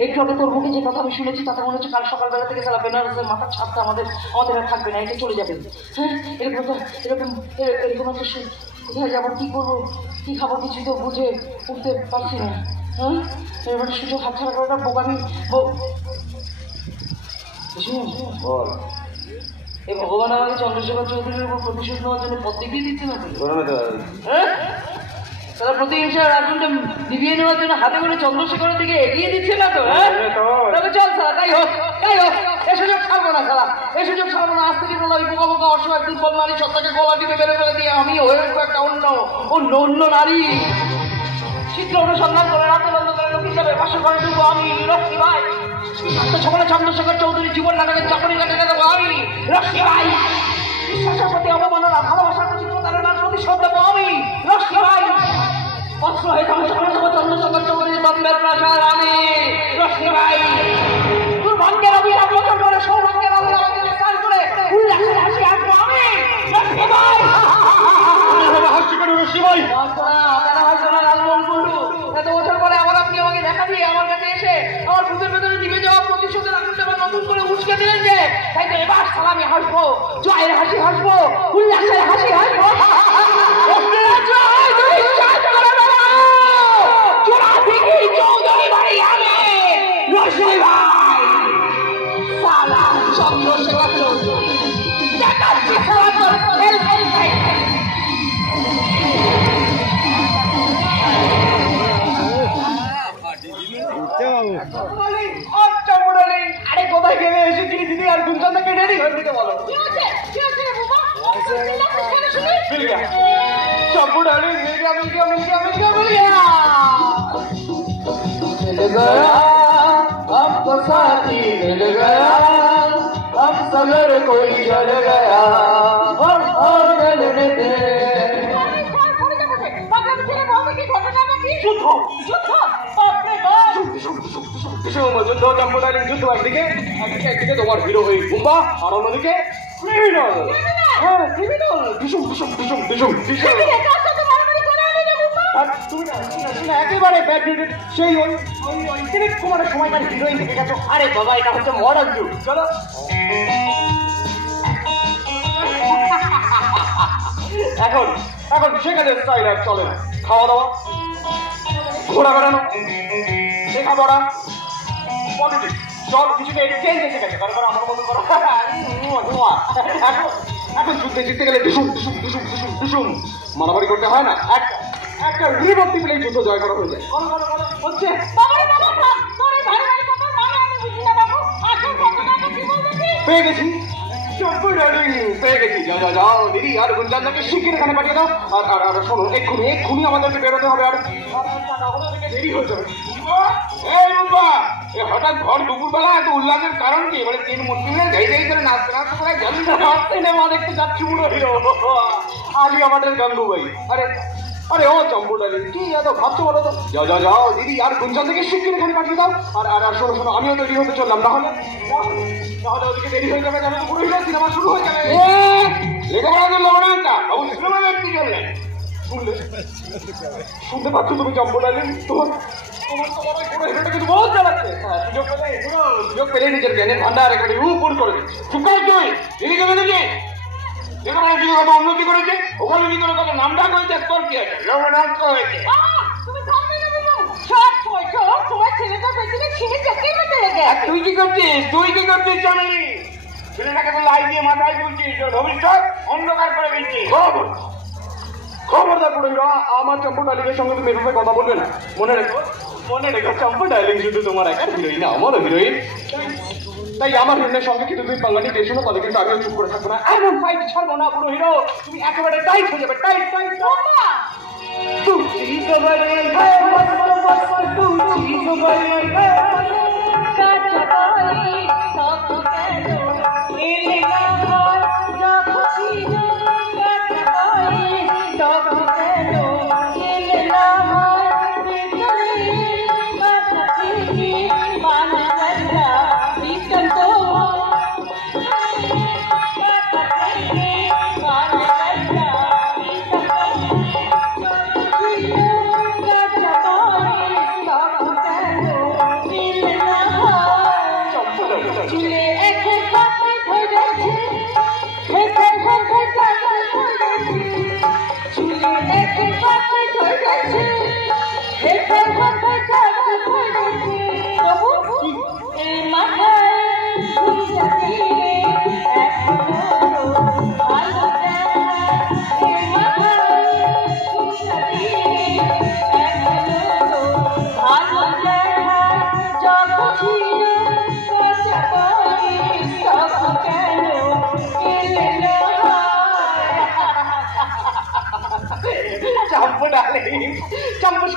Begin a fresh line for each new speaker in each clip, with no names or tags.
একটু আগে তোর মুখে যে কথা আমি শুনেছি তাতে মনে হচ্ছে কাল সকালবেলা থেকে সারা বেনারসের মাথার ছাদটা আমাদের আমাদের আর থাকবে না এটা চলে যাবে। হ্যাঁ? এরকম এরকম এ- এরকম একটা কোথায় যাব কী করব কী খাব কিছু তো বুঝে উঠতে পারছি না। হ্যাঁ? এরকম সুযোগ হাতছাড়া করে না বোকামি
বল।
এই ভগবান আমাকে চন্দ্রশেখর চৌধুরীর উপর প্রতিশোধ নেওয়ার জন্য পদ্মীপি দিচ্ছে না হ্যাঁ? তারা প্রতিহিংসার আগুনটা নিভিয়ে নেওয়ার জন্য হাতে করে চন্দ্রশেখরের দিকে এগিয়ে দিচ্ছে না তো হ্যাঁ?
হ্যাঁ।
তবে চল সালা তাই হোক তাই হোক এ সুযোগ ছাড়বো না সালা এ সুযোগ ছাড়বো না। আজ থেকে বলো ওই বোকা অসহায় দুর্বল নারী সত্তাকে গলা টিপে বেড়ে ফেলে দিয়ে আমি হয়ে উঠবো একটা অন্য অন্য অন্য নারী। শীঘ্র অনুসন্ধান করে রাতে বন্ধ করে লোক হিসাবে বাসা করে দেবো আমি রশ্মি ভাই। সকালে চন্দ্রশেখর চৌধুরী জীবন নাটকের চাকরি কাটে দেবো আমি রশ্মি ভাই। বিশ্বাসের প্রতি অবমাননা ভালোবাসার প্রতি প্রতারণার প্রতিশোধ দেবো আমি রশ্মি ভাই। অস্ত্র হয়ে ধ্বংস করে আমি রশ্মি ভাই দুর্ভাগ্যের অভিশাপ মোচন করে সৌভাগ্যের আমাকে স্থান করে উল্লাসের হাসি আসব আমি রশ্মি ভাই
হাসি করে রশি ভাই।
এত বছর পরে আবার আপনি দেখা দিয়ে আমার কাছে এসে আমার বুকের ভেতরে নিভে যাওয়া প্রতিশোধের আগুনটা নতুন করে উস্কে দিলেন তাই তো এবার সালামি হাসবো, জয়ের হাসি হাসবো, উল্লাসের হাসি হাসবো ডালি মিল গয়া মিল গয়া মিল গয়া মিল গয়া মিল गया मिल गया हमको साथी मिल गया हम सगर कोई चल गया हम और गलने दे যুদ্ধ যুদ্ধ বাপরে বাপ
যুদ্ধ চম্পু ডালিং যুদ্ধ একদিকে একদিকে একদিকে তোমার হিরো হয়ে বুম্বা আর অন্যদিকে ক্রিমিনাল হ্যাঁ ক্রিমিনাল ডিসুম ডিসুম ডিসুম ডিসুম ডিসুম আর একেবারে ব্যাড রেটেড সেই ওই ওই ওই দিলীপ কুমারের সময়কার হিরোইন থেকে গেছো। আরে বাবা যুগ চলো। এখন এখন সেখানে স্টাইল আর চলে। না খাওয়া দাওয়া ঘোরা বেড়ানো লেখাপড়া পলিটিক্স সব কিছুতে চেঞ্জ এসে গেছে। তারপর আমার মতো করো এখন যুদ্ধে জিততে গেলে ডিসুম ডিসুম ডিসুম ডিসুম ডিসুম মারামারি করতে হয় না? একটা একটা বিভক্তি পেলেই যুদ্ধ জয় করা হয়ে যায়। হচ্ছে। পেয়ে গেছি। পেয়ে গেছি। যাও যাও দিদি আর গুঞ্জানদাকে শিখিয়ে এখানে পাঠিয়ে দাও। আর আর শোনো এক্ষুনি এক্ষুনি আমাদেরকে বেরোতে হবে আর আর দেরি হয়ে যাবে। হঠাৎ ঘর দুপুরবেলা এত উল্লাসের কারণ কি? মানে তিন মুসলিমের গাই গাই করে নাচতে নাচতে করে জানি না সিনেমা দেখতে যাচ্ছি পুরো হিরো। আলী আমাদের গাঙ্গুবাই আরে আরে ও চম্পু ডালিং কি এত ভাবছ বলো তো? যাও যাও যাও দিদি আর গুঞ্জন থেকে শিখিয়ে এখানে পাঠিয়ে দাও। আর আর শোনো শোনো আমিও তৈরি হতে চললাম। তাহলে তাহলে ওদিকে দেরি হয়ে যাবে তো পুরো সিনেমা শুরু হয়ে যাবে। লেখাপড়া করল না বাবু সিনেমা দেখতে চললেন শুনলে? শুনতে পাচ্ছ তুমি চম্পু ডালিং তোমার তোমার তোমার ওই পুরো হিরোটা কিন্তু বহুত জ্বালাচ্ছে হ্যাঁ, সুযোগ পেলে পুরো সুযোগ পেলে নিজের জ্ঞানের ভান্ডার একেবারে উপর করে দিচ্ছে। চুপ কর তুই দিদিকে বেঁধেছে এখানে কি কত উন্নতি করেছে। ওখানে কি করে কত নাম ডাক হয়েছে তোর কি আছে? রঘুনাথ হয়েছে। আর তুই কি করছিস? তুই কি করছিস জানি ছেলেটাকে তো লাই দিয়ে মাথায় তুলছিস ভবিষ্যৎ অন্ধকার করে দিচ্ছিস। খবর খবরদার গেল আমার চম্পু ডালিংয়ের সঙ্গে তুমি এভাবে কথা বলবে না। মনে রেখো মনে রেখো, চম্পু ডালিং শুধু তোমার একার হিরোইন, না, আমারও হিরোইন। তাই আমার হিরোইনের সঙ্গে কিন্তু তুমি পাল্লা নিতে এসো না, তাহলে কিন্তু আমিও চুপ করে থাকব না। এমন ফাইট ছাড়বো না পুরো হিরো। তুমি একেবারে টাইট হয়ে যাবে টাইট টাইট তুই তো বলে হ্যাঁ বস বস বস তো বলে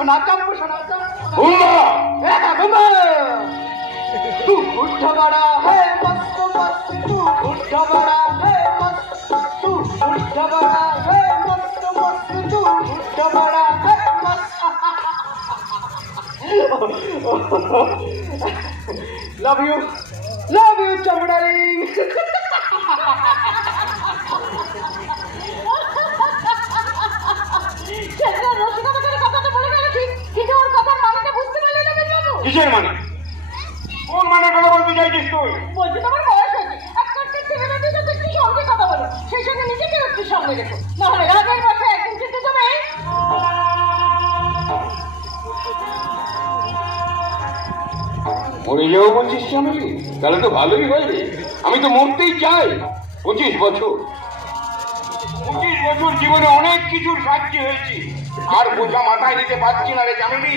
না চাপবো না চাপবো
উমা
হ্যাঁ বাবা तू बुढ़ा बड़ा है मस्त मस्त तू बुढ़ा बड़ा है मस्त तू बुढ़ा बड़ा है मस्त मस्त तू बुढ़ा बड़ा है मस्त लव यू लव यू चमड़ालिंग
কিসের মানে? কোন মানে কথা বলতে চাইছিস তুই?
বলছি তোমার বয়স হয়েছে। এক কাটতে ছেলেমেয়েদের একটু সঙ্গে কথা বলো। সেই সঙ্গে নিজেকে একটু সামনে রেখো নাহলে রাজার বাসায় একদিন কিন্তু তুমি
মরে যাব বলছিস শ্যামলি তাহলে তো ভালোই হয় রে আমি তো মরতেই চাই। পঁচিশ বছর। পঁচিশ বছর জীবনে অনেক কিছুর সাক্ষী হয়েছি। আর বোঝা মাথায় নিতে পারছি না রে চামেলি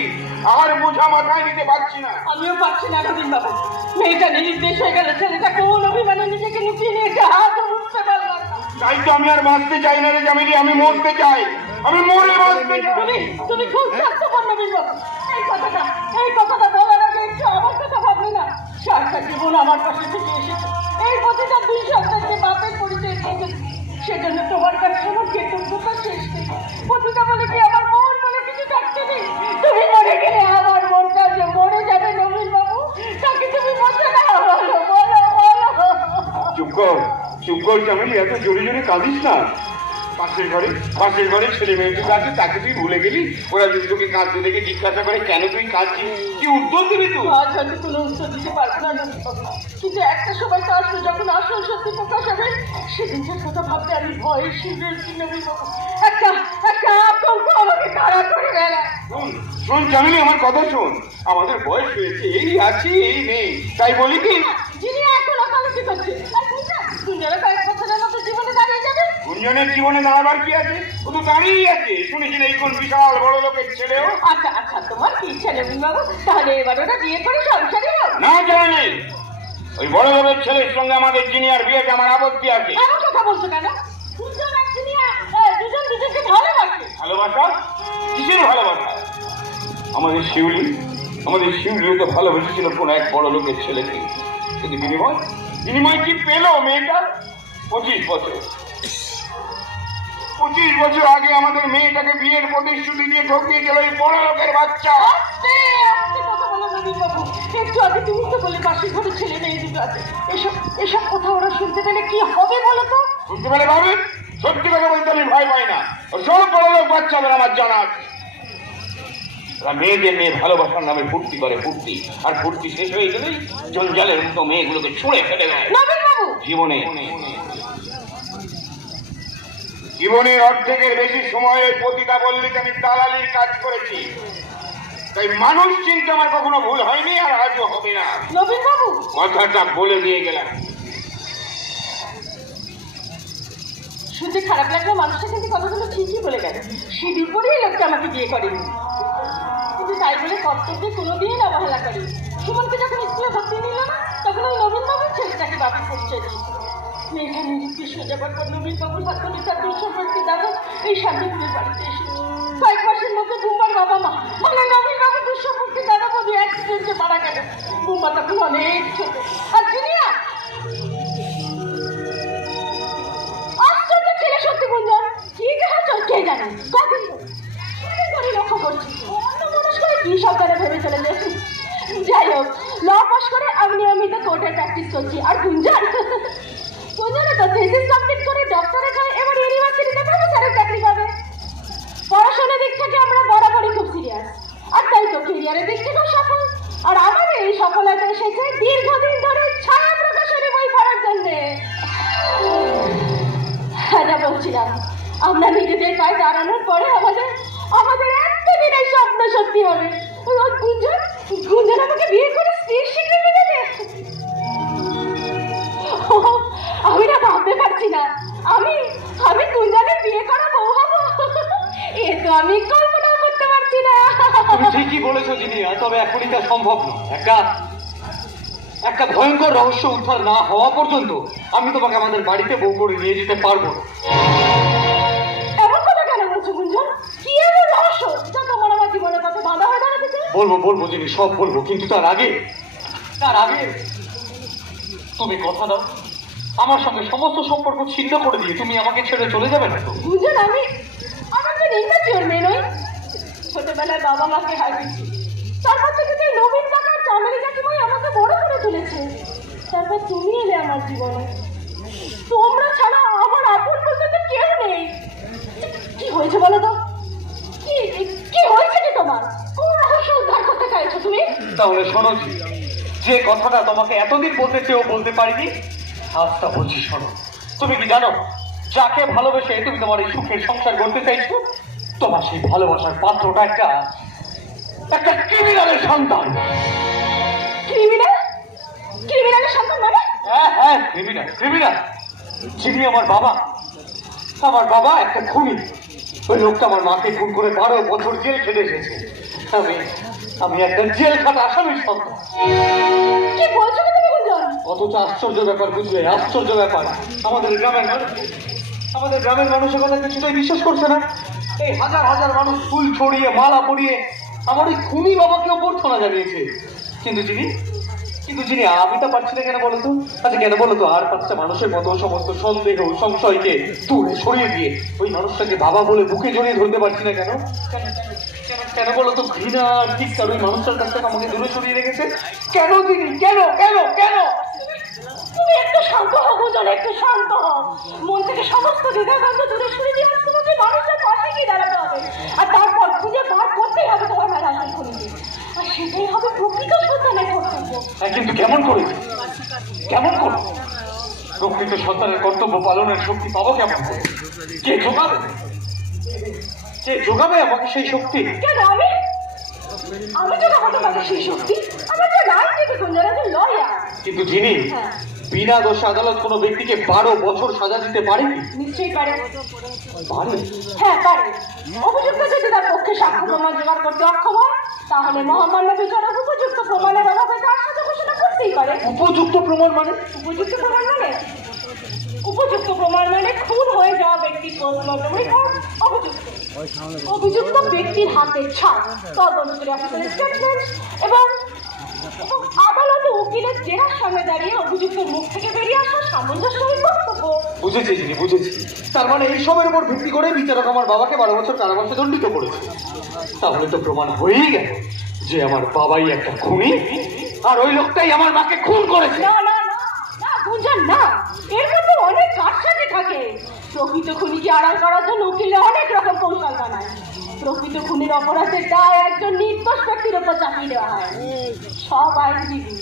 আর বোঝা মাথায় নিতে পারছি না।
আমিও পাচ্ছি না নবীন বাবু। মেয়েটা নির্দেশ হয়ে গেল ছেলেটা কোন অভিমানে নিজেকে লুকিয়ে নিয়েছে হাত বুঝতে পারলাম।
তাই তো আমি আর বাঁচতে চাই না রে চামেলি আমি মরতে চাই। আমি মরে বাঁচতে চাই।
তুমি তুমি খুব স্বার্থপর নবীন বাবু। এই কথাটা এই কথাটা বলার আগে একটু আমার কথা ভাবলে না। সারাটা জীবন আমার পাশে থেকে এসেছে। এই প্রতিটা দুই সন্তানকে বাপের পরিচয় দিয়েছে সেজন্য তোমার কাছে আমার কৃতজ্ঞতা শেষ নেই। বলে কি আমার মন বলে কিছু থাকতে নেই তুমি মরে গেলে আমার মন কাজে মরে যাবে নবীন বাবু তাকে তুমি বলছো না বলো বলো বলো।
চুপ কর চুপ কর চামেলি এত জোরে জোরে কাঁদিস না। পাশের ঘরে পাশের ঘরে ছেলে মেয়ে তুই কাঁদছিস তাকে তুই ভুলে গেলি? ওরা যদি তোকে কাঁদতে দেখে জিজ্ঞাসা করে কেন তুই কাঁদছিস? কি উত্তর দিবি তুই?
আজ হয়তো কোনো উত্তর দিতে পারব না। কিন্তু একটা সময় তো আসবে যখন আসল সত্যি প্রকাশ হবে সেদিনটার কথা ভাবতে আমি ভয়ে শিখেছি নবীন বাবু একটা একটা আতঙ্ক আমাকে তাড়া করে বেড়ায়?
শোন চামেলি আমার কথা শোন। আমাদের বয়স হয়েছে এই আছি এই নেই। তাই বলি কি?
যিনি এখন ওকালতি করছে দুনিয়ার কয়েক বছরের মতো জীবনে দাঁড়িয়ে যাবে।
গুঞ্জনের জীবনে দাঁড়াবার কি আছে? ও তো দাঁড়িয়েই আছে। শুনেছি এই কোন বিশাল বড় লোকের ছেলেও?
আচ্ছা আচ্ছা তোমার কি নবীন বাবু? তাহলে এবার ওরা বিয়ে করে সংসারে
না জানি ওই বড় লোকের ছেলের সঙ্গে আমাদের জিনিয়ার বিয়েতে আমার আপত্তি আছে।
এমন কথা বলছো কেন? দুজন এক দুনিয়া দুজন দুজনকে ভালোবাসে।
ভালোবাসা? কিসের ভালোবাসা? আমাদের শিউলি আমাদের শিউলিও তো ভালোবেসেছিল কোন এক বড় লোকের ছেলেকে। বিনিময় বিনিময় কি পেল মেয়েটা? পঁচিশ বছর। পঁচিশ বছর আগে আমাদের মেয়েটাকে বিয়ের প্রতিশ্রুতি দিয়ে ঠকিয়ে গেল এই বড় লোকের বাচ্চা।
কথা বলো একটু আগে তুমি তো বলে পাশের ঘরে ছেলে মেয়ে দুটো আছে? এসব এসব কথা ওরা শুনতে পেলে কি হবে বলো তো?
বুঝতে পারে ভাবে? সত্যি কথা বলতে আমি ভয় পাই না। ও সব বড় লোক বাচ্চাদের আমার জানা আছে। ওরা মেয়েদের মেয়ে ভালোবাসার নামে ফুর্তি করে ফুর্তি। আর ফুর্তি শেষ হয়ে গেলেই জঞ্জালের মতো মেয়েগুলোকে ছুঁড়ে ফেলে দেয়। জীবনে। জীবনের অর্ধেকের বেশি সময় ওই পতিতা বললিতে আমি দালালির কাজ করেছি। তাই মানুষ চিন্তা আমার কখনো ভুল হয়নি আর আজও হবে না।
নবীন বাবু
কথাটা বলে দিয়ে গেলাম।
শুনতে খারাপ লাগল মানুষটা কিন্তু কথাগুলো ঠিকই বলে গেল। সিঁড়ির পরেই লোকটা আমাকে বিয়ে করেনি। কিন্তু তাই বলে কর্তব্যে কোনোদিন অবহেলা করেনি সুমনকে যখন স্কুলে ভর্তি নিল না তখন ওই নবীন বাবুর ছেলেটাকে বাপের পরিচয় দিয়েছিল মেয়েটা নিযুক্তি সোজাবার পর নবীন বাবুর হাত ধরে তার সম্পর্কে দাদা এই শান্তিপুরের বাড়িতে এসে। কয়েক মাসের মধ্যে বুম্বার বাবা মা মানে নবীন আর? লক্ষ্য করছি। মানুষ করে কি সরকারে ভেবে চলে যাই হোক ল করে আমি নিয়মিত কোর্টে প্র্যাকটিস করছি। আর গুঞ্জন, গুঞ্জনে তো থিসিস কমপ্লিট করে ডক্টরেট হয়ে এবার ইউনিভার্সিটিতে প্রফেসরের চাকরি পাবে পড়াশোনার দিক থেকে আমরা বরাবরই খুব সিরিয়াস আর তাই তো দিক থেকেও সফল। আর আমাদের এই সফলতা এসেছে দীর্ঘদিন ধরে ছায়া প্রকাশনী বই পড়ার জন্যে। হ্যাঁ বলছিলাম। আমরা নিজেদের পায়ে দাঁড়ানোর পরে আমাদের আমাদের এতদিনের স্বপ্ন সত্যি হবে। গুঞ্জন গুঞ্জন আমাকে বিয়ে করে স্ত্রীর স্বীকৃতি দেবে? আমি না ভাবতে পারছি না। আমি আমি গুঞ্জনের বিয়ে করা বউ হব। এ তো আমি কল্পনাও করতে পারছি না
তুমি ঠিকই বলেছ জিনিয়া তবে এখনই তা সম্ভব নয়। একটা একটা ভয়ঙ্কর রহস্য উদ্ধার না হওয়া পর্যন্ত আমি তোমাকে আমাদের বাড়িতে বউ করে নিয়ে যেতে পারব না।
এমন কথা কেন বলছো গুঞ্জন? কি এমন রহস্য? যা তোমার আমার জীবনের কথা
বলব বলব জিনি সব বলব কিন্তু তার আগে তার আগে তুমি কথা দাও। আমার সঙ্গে সমস্ত সম্পর্ক ছিন্ন করে দিয়ে তুমি আমাকে ছেড়ে চলে যাবে না তো?
গুঞ্জন আমি আমার তো নির্বাচন মেয়ে নই ছোটবেলায় বাবা মাকে হারিয়েছি। তারপর থেকে যে নবীন কাকা আর চামেলি কাকিমাই আমাকে বড় করে তুলেছে, তারপর তুমি এলে আমার জীবনে। তোমরা ছাড়া আমার আপন বলতে তো কেউ নেই। কি হয়েছে বলো তো? কি কি হয়েছে কি তোমার? কোন রহস্য উদ্ধার করতে চাইছো তুমি?
তাহলে শোনো যে কথাটা তোমাকে এতদিন বলতে চেয়েও বলতে পারিনি, আজটা বলছি শোনো। তুমি কি জানো, যাকে ভালোবেসে তুমি তোমার এই সুখের সংসার করতে চাইছো তোমার সেই ভালোবাসার পাত্রটা একটা একটা ক্রিমিনালের সন্তান।
ক্রিমিনাল? ক্রিমিনালের সন্তান মানে?
হ্যাঁ হ্যাঁ ক্রিমিনাল ক্রিমিনাল। যিনি আমার বাবা আমার বাবা একটা খুনি। ওই লোকটা আমার মাকে খুন করে বারো বছর জেল খেটে এসেছে। আমি আমি একটা জেল খাটা আসামির সন্তান।
কি বলছো
অথচ আশ্চর্য ব্যাপার বুঝলে আশ্চর্য ব্যাপার। আমাদের গ্রামের মানুষ আমাদের গ্রামের মানুষের কথা কিছুটাই বিশ্বাস করছে না। এই হাজার হাজার মানুষ ফুল ছড়িয়ে, মালা পরিয়ে আমার ওই খুনি বাবাকে অভ্যর্থনা জানিয়েছে। কিন্তু যিনি কিন্তু যিনি আমি তা পারছি না কেন বলো তো? আচ্ছা কেন বলো তো? আর পাঁচটা মানুষের মতো সমস্ত সন্দেহ, সংশয়কে দূরে সরিয়ে দিয়ে ওই মানুষটাকে বাবা বলে বুকে জড়িয়ে ধরতে পারছি না কেন কেন, কেন- কেন বলো তো? ঘৃণা আর ধিক্কার ওই মানুষটার কাছ থেকে আমাকে দূরে সরিয়ে রেখেছে? কেন তিনি? কেন কেন কেন?
একটু শান্ত হও গুজন একটু শান্ত হও। মন থেকে সমস্ত দ্বিধাদ্বন্দ্ব দূরে সরে দিয়ে তোমাকে মানুষের পাশে গিয়ে দাঁড়াতে হবে। আর তারপর খুঁজে বার করতেই হবে তোমার মেলা আসল খুঁজে আর সেটাই হবে প্রকৃত সন্তানের কর্তব্য।
হ্যাঁ, কিন্তু কেমন করে? কেমন করে? প্রকৃত সন্তানের কর্তব্য পালনের শক্তি পাবো কেমন করে? কে যোগাবে কে যোগাবে আমাকে সেই শক্তি?
কেন আমি? আমি তো হতে সেই শক্তি? আমার তো নাই থেকে গুঞ্জন একজন লয়ার।
কিন্তু যিনি
হ্যাঁ।
বিনা দোষে আদালত কোনো ব্যক্তিকে বারো বছর সাজা দিতে পারে?
নিশ্চয়ই পারে।
পারে?
হ্যাঁ পারে। অভিযুক্ত যদি তার পক্ষে সাক্ষ্য প্রমাণ জোগাড় করতে অক্ষম হয় তাহলে মহামান্য বিচারক উপযুক্ত প্রমাণের অভাবে তার সাথে ঘোষণা করতেই পারে।
উপযুক্ত প্রমাণ মানে?
উপযুক্ত প্রমাণ মানে? উপযুক্ত প্রমাণ মানে খুন হয়ে যাওয়া ব্যক্তির পোস্টমর্টম অভিযুক্ত। অভিযুক্ত ব্যক্তির হাতে তদন্তের অফিসারের স্টেটমেন্ট এবং উকিলের জেরার সামনে দাঁড়িয়ে অভিযুক্তের মুখ থেকে বেরিয়ে আসা সামঞ্জস্যের বক্তব্য
বুঝেছি যিনি বুঝেছি। তার মানে এইসবের উপর ভিত্তি করে বিচারক আমার বাবাকে বারো বছর কারাবাসে দণ্ডিত করেছে। তাহলে তো প্রমাণ হয়েই গেল যে আমার বাবাই একটা খুনি আর ওই লোকটাই আমার মাকে খুন করেছে।
না না না গুঞ্জন না। এর মধ্যে অনেক কারসাজি থাকে। প্রকৃত খুনিকে আড়াল করার জন্য উকিলে অনেক রকম কৌশল বানায়। প্রকৃত খুনির অপরাধের দায় একজন নির্দোষ ব্যক্তির উপর চাপিয়ে দেওয়া হয়। সব আইনজীবী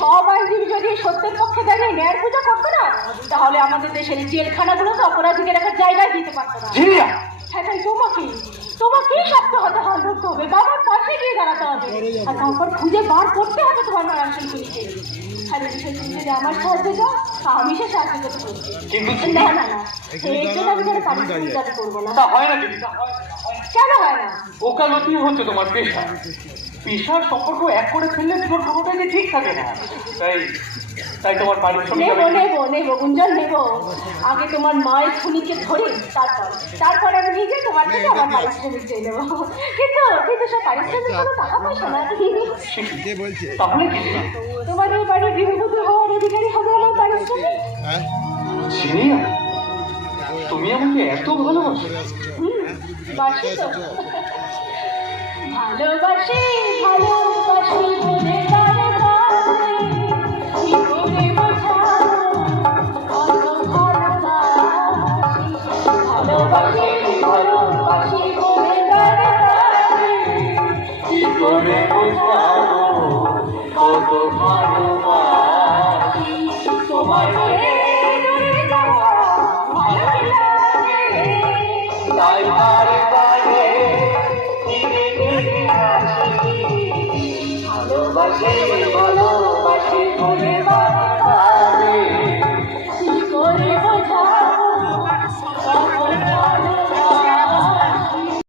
সব আইনজীবী যদি সত্যের পক্ষে দাঁড়িয়ে ন্যায়ের পূজা করতো না তাহলে আমাদের দেশের জেলখানাগুলোতে অপরাধীকে রাখার জায়গায় দিতে পারতো না। হ্যাঁ তাই তোমাকে তোমাকেই শক্ত হতে হাল ধরতে হবে। বাবার পাশে গিয়ে দাঁড়াতে হবে। আর তারপর খুঁজে বার করতে হবে তোমার আর যদি আমার সাহায্য চাও আমি সে সাহায্য করতে না না না। এই জন্য আমি কোনো পারিশ্রমিক দাবি করব না।
হয় না।
কেন হয় না।
ওকালতি হচ্ছে তোমার পেশা। পেশার সম্পর্ক এক করে ফেললে তোমার কোনোটাই যে ঠিক থাকে না। তাই তাই তোমার পারিশ্রমিক
নেব নেব নেব গুঞ্জন নেব। আগে তোমার মায়ের খুনিকে ধরি তারপর তারপর আমি নিজে তোমার থেকে আমার পারিশ্রমিক চেয়ে নেব। কিন্তু কিন্তু সে পারিশ্রমিক কোনো টাকা পয়সা না।
তাহলে কি?
তোমার এই বাড়ির গৃহবধূ হওয়ার অধিকারী হবে আমার পারিশ্রমিক?
চিনিয়া তুমি আমাকে এত ভালোবাসো।
ভালোবাসি ভালোবাসি